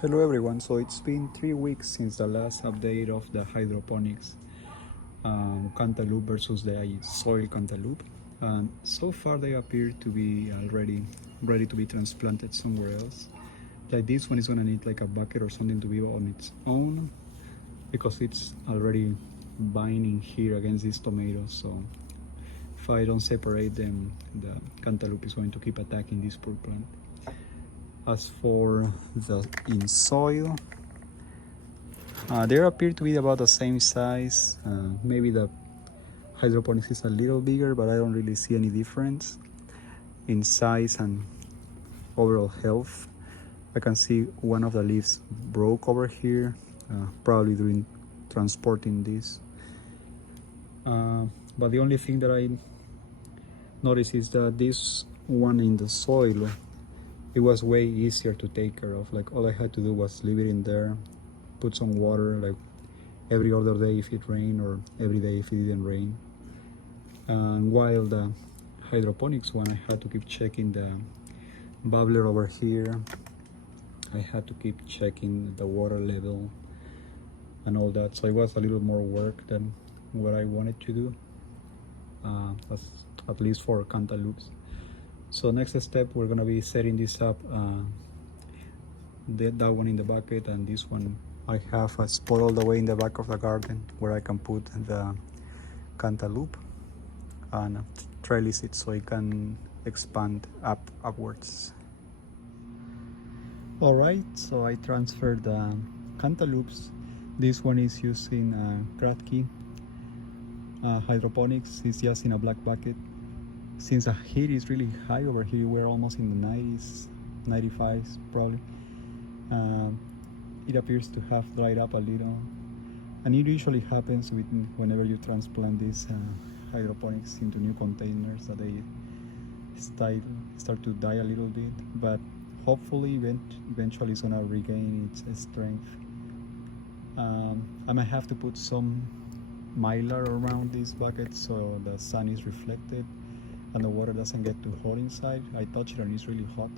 Hello everyone, so it's been 3 weeks since the last update of the hydroponics cantaloupe versus the soil cantaloupe, and so far they appear to be already ready to be transplanted somewhere else. Like this one is going to need like a bucket or something to be on its own because it's already binding here against these tomatoes, so if I don't separate them, the cantaloupe is going to keep attacking this poor plant. As for the in soil, they appear to be about the same size. Maybe the hydroponics is a little bigger, but I don't really see any difference in size and overall health. I can see one of the leaves broke over here, probably during transporting this. But the only thing that I noticed is that this one in the soil, it was way easier to take care of. Like all I had to do was leave it in there, put some water like every other day if it rained or every day if it didn't rain. And while the hydroponics one, I had to keep checking the bubbler over here. I had to keep checking the water level and all that. So it was a little more work than what I wanted to do, at least for cantaloupes. So next step, we're gonna be setting this up, that one in the bucket, and this one I have a spot all the way in the back of the garden where I can put the cantaloupe and trellis it so it can expand upwards. All right, so I transferred the cantaloupes. This one is using Kratky hydroponics. It's just in a black bucket. Since the heat is really high over here, we're almost in the 90s, 95s probably. It appears to have dried up a little, and it usually happens whenever you transplant these hydroponics into new containers, that they start to die a little bit, but hopefully eventually it's gonna regain its strength. I might have to put some mylar around this bucket so the sun is reflected and the water doesn't get too hot inside. I touched it and it's really hot.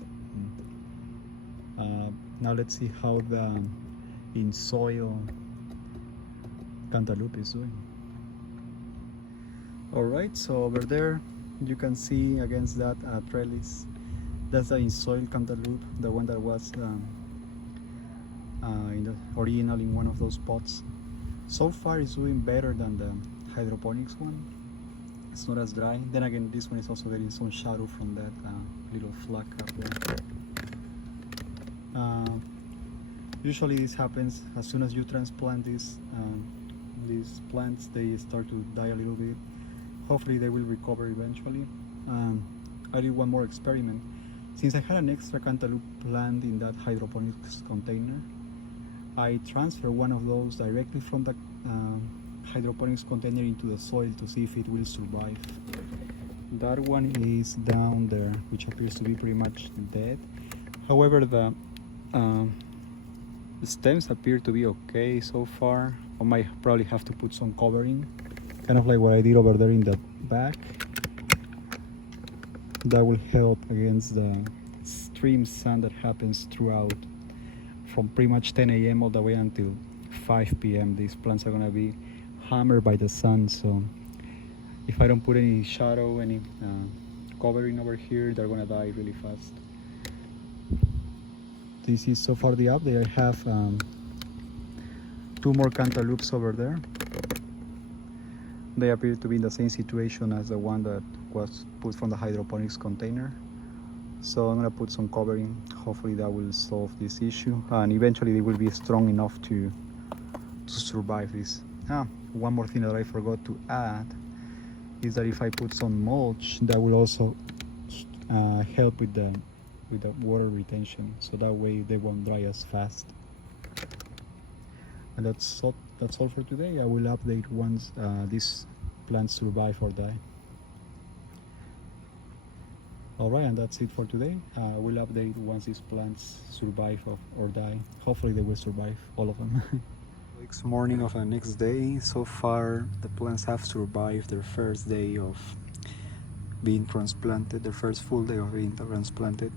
Now let's see how the in soil cantaloupe is doing. All right, so over there you can see against that trellis, that's the in soil cantaloupe, the one that was original in one of those pots. So far it's doing better than the hydroponics one. It's not as dry. Then again, this one is also getting some shadow from that little flag up there. Usually this happens as soon as you transplant these plants, they start to die a little bit. Hopefully they will recover eventually. I did one more experiment. Since I had an extra cantaloupe plant in that hydroponics container, I transferred one of those directly from the hydroponics container into the soil to see if it will survive. That one is down there, which appears to be pretty much dead. However, the stems appear to be okay so far. I might probably have to put some covering, kind of like what I did over there in the back. That will help against the extreme sun that happens throughout, from pretty much 10 a.m. all the way until 5 p.m. These plants are gonna be hammered by the sun, so if I don't put any shadow, any covering over here, they're gonna die really fast. This is so far the update. I have 2 more cantaloupes over there. They appear to be in the same situation as the one that was put from the hydroponics container. So I'm gonna put some covering. Hopefully that will solve this issue, and eventually they will be strong enough to survive this. One more thing that I forgot to add is that if I put some mulch, that will also help with the water retention, so that way they won't dry as fast. And that's all for today. I will update once these plants survive or die. Alright, and that's it for today. We'll update once these plants survive or die. Hopefully they will survive, all of them. It's morning of the next day. So far the plants have survived their first day of being transplanted, their first full day of being transplanted.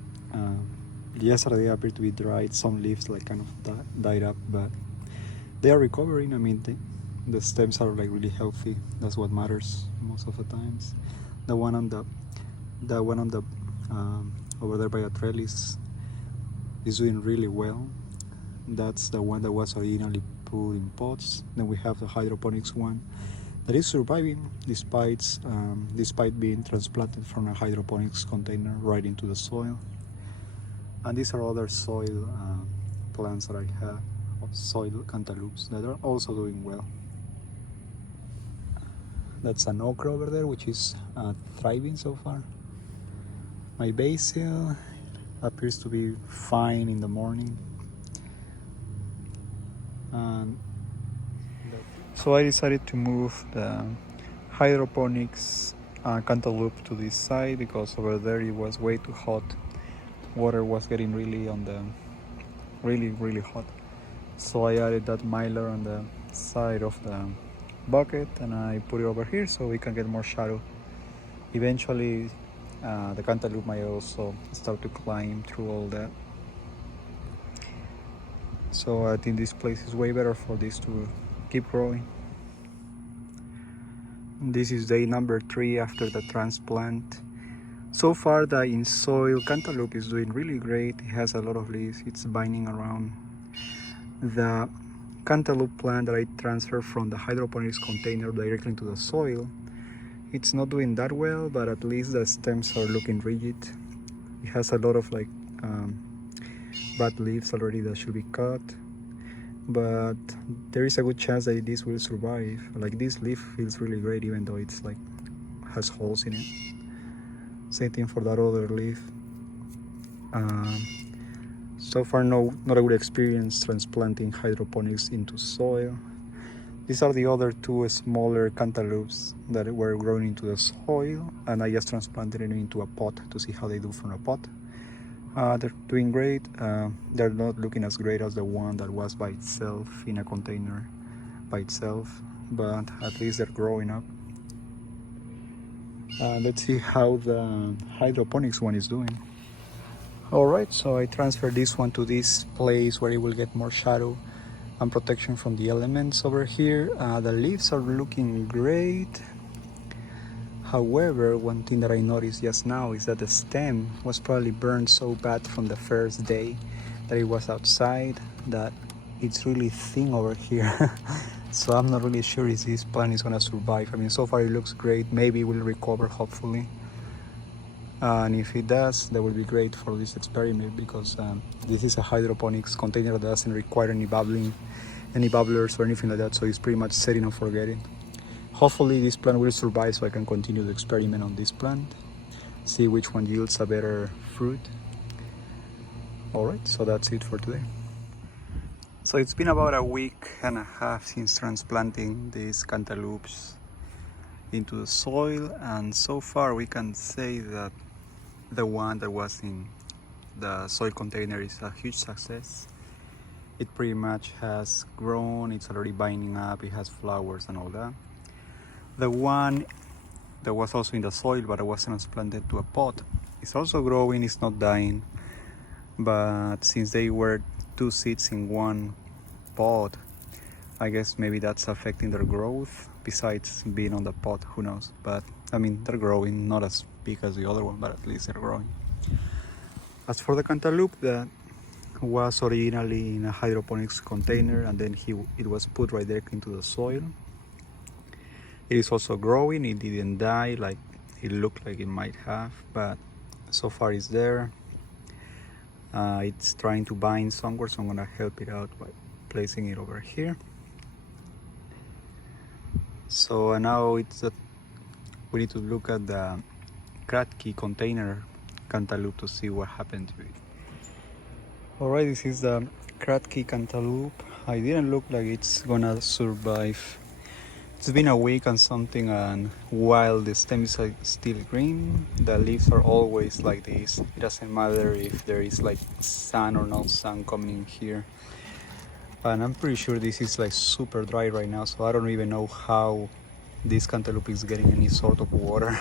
Yesterday appeared to be dried. Some leaves like kind of died up, but they are recovering. I mean, the stems are like really healthy. That's what matters most of the times. The one on the over there by a trellis is doing really well. That's the one that was originally put in pots. Then we have the hydroponics one that is surviving despite being transplanted from a hydroponics container right into the soil. And these are other soil plants that I have, soil cantaloupes, that are also doing well. That's an okra over there, which is thriving so far. My basil appears to be fine in the morning. And so I decided to move the hydroponics cantaloupe to this side because over there it was way too hot. Water was getting really hot. So I added that mylar on the side of the bucket and I put it over here so we can get more shadow. Eventually the cantaloupe might also start to climb through all that. So I think this place is way better for this to keep growing. This is day number 3 after the transplant. So far the in-soil cantaloupe is doing really great. It has a lot of leaves. It's binding around. The cantaloupe plant that I transferred from the hydroponics container directly into the soil, it's not doing that well, but at least the stems are looking rigid. It has a lot of like bad leaves already that should be cut, but there is a good chance that this will survive. Like this leaf feels really great even though it's like has holes in it. Same thing for that other leaf. So far not a good experience transplanting hydroponics into soil. These are the other 2 smaller cantaloupes that were growing into the soil, and I just transplanted them into a pot to see how they do from a pot. They're doing great. They're not looking as great as the one that was by itself in a container by itself, but at least they're growing up. Let's see how the hydroponics one is doing. Alright, so I transferred this one to this place where it will get more shadow and protection from the elements over here. The leaves are looking great. However, one thing that I noticed just now is that the stem was probably burned so bad from the first day that it was outside that it's really thin over here. So I'm not really sure if this plant is gonna survive. I mean, so far it looks great. Maybe it will recover, hopefully. And if it does, that will be great for this experiment because this is a hydroponics container that doesn't require any bubbling, any bubblers or anything like that. So it's pretty much setting and forgetting. Hopefully this plant will survive so I can continue the experiment on this plant, see which one yields a better fruit. Alright, so that's it for today. So it's been about a week and a half since transplanting these cantaloupes into the soil, and so far we can say that the one that was in the soil container is a huge success. It pretty much has grown, it's already binding up, it has flowers and all that. The one that was also in the soil but it was transplanted to a pot is also growing, it's not dying, but since they were 2 seeds in one pot, I guess maybe that's affecting their growth. Besides being on the pot, who knows, but I mean they're growing, not as big as the other one, but at least they're growing. As for the cantaloupe that was originally in a hydroponics container and then it was put right there into the soil, it is also growing. It didn't die like it looked like it might have, but so far it's there. It's trying to bind somewhere, so I'm gonna help it out by placing it over here. So now we need to look at the Kratky container cantaloupe to see what happened to it. Alright, this is the Kratky cantaloupe. I didn't look like it's gonna survive. It's been a week and something, and while the stem is still green, the leaves are always like this. It doesn't matter if there is like sun or no sun coming in here. And I'm pretty sure this is like super dry right now, so I don't even know how this cantaloupe is getting any sort of water.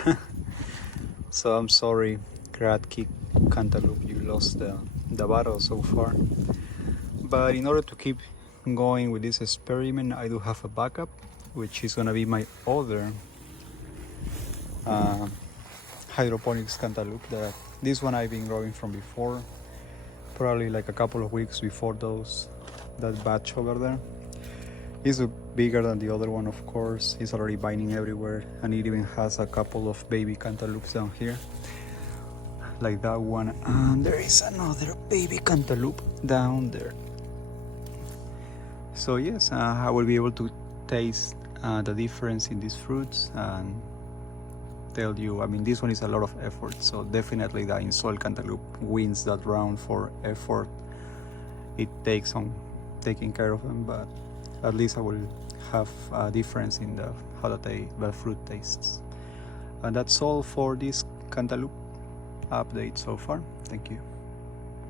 So I'm sorry, Kratky cantaloupe, you lost the the battle so far. But in order to keep going with this experiment, I do have a backup, which is gonna be my other hydroponics cantaloupe. This one I've been growing from before, probably like a couple of weeks before that batch over there. It's bigger than the other one, of course. It's already binding everywhere, and it even has a couple of baby cantaloupes down here, like that one. And there is another baby cantaloupe down there. So yes, I will be able to taste the difference in these fruits and tell you, I mean, this one is a lot of effort, so definitely the Soil Cantaloupe wins that round for effort it takes on taking care of them, but at least I will have a difference in how the fruit tastes. And that's all for this cantaloupe update so far. Thank you.